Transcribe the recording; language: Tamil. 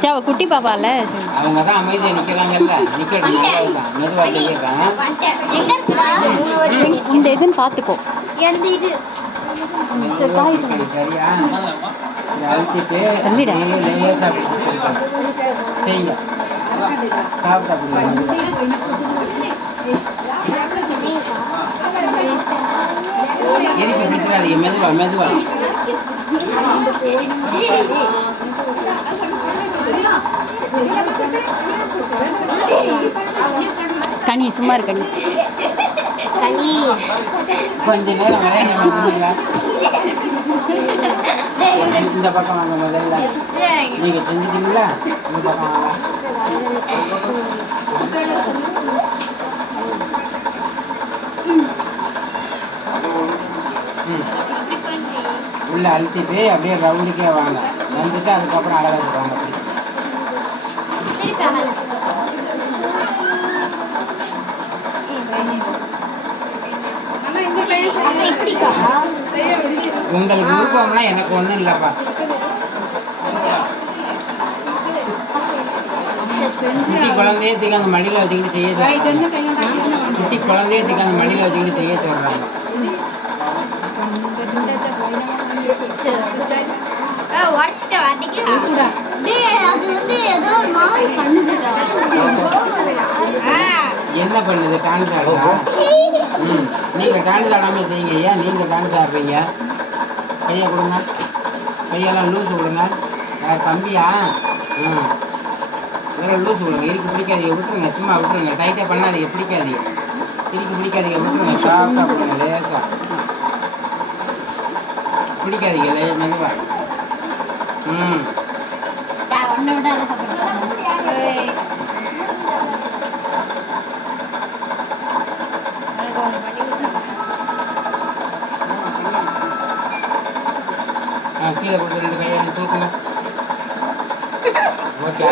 சரி அவ குட்டி பாப்பால அவங்க தான் அமைதியாக நிற்கிறாங்கல்ல, நிற்கட்டும். நல்லதுதான், மெதுவாக சொல்லிடுறாங்க. இந்த இதுன்னு பார்த்துக்கோ. சரியா? இதை அழுத்திட்டு லேசாக செய்யுங்க. சாப்பிட்டா எரிக்க பிடிக்கிறாதீங்க, மெதுவா மெதுவா. கனி சும்மா இரு கனி. கொஞ்ச நேரம் விளையாடுங்க. இந்த பக்கம் வாங்க, முதல்ல நீங்க செஞ்சுட்டீங்களா? இந்த பக்கம் வாங்க. உள்ள அழுத்திட்டு அப்படியே ரவுண்டுக்கே வாங்க. வந்துட்டு அதுக்கப்புறம் அழகாக வாங்க. உங்களுக்கு விருப்பம்னா எனக்கு ஒன்றும் இல்லைப்பா. குட்டி குழந்தையே தூக்கி அந்த மடியில் வச்சுக்கிட்டு செய்ய சொல்றாங்க. குட்டி குழந்தையே தூக்கி அந்த மடியில் வச்சுக்கிட்டு செய்ய சொல்றாங்க. என்ன பண்ணுது? டான்ஸ் ஆடுறா? நீங்க டான்ஸ் ஆடாம செய்யுங்க. ஏன் நீங்க டான்ஸ் ஆடுறீங்க? கையை கொடுங்க, கையெல்லாம் லூஸ் விடுங்க. தம்பியா? வேற லூஸ் விடுங்க. இருக்கு பிடிக்காதீங்க, விட்டுருங்க. சும்மா விட்டுருங்க. டைட்டாக பண்ணாதீங்க, பிடிக்காதீங்க. இருக்கு பிடிக்காதீங்க, விட்டுருங்க. சாப்பிட்டா கொடுங்க, லேசா பிடிக்காதீங்க, மெதுவா. கீழே கொடுத்து 2 கையை தூக்குங்க. ஓகே.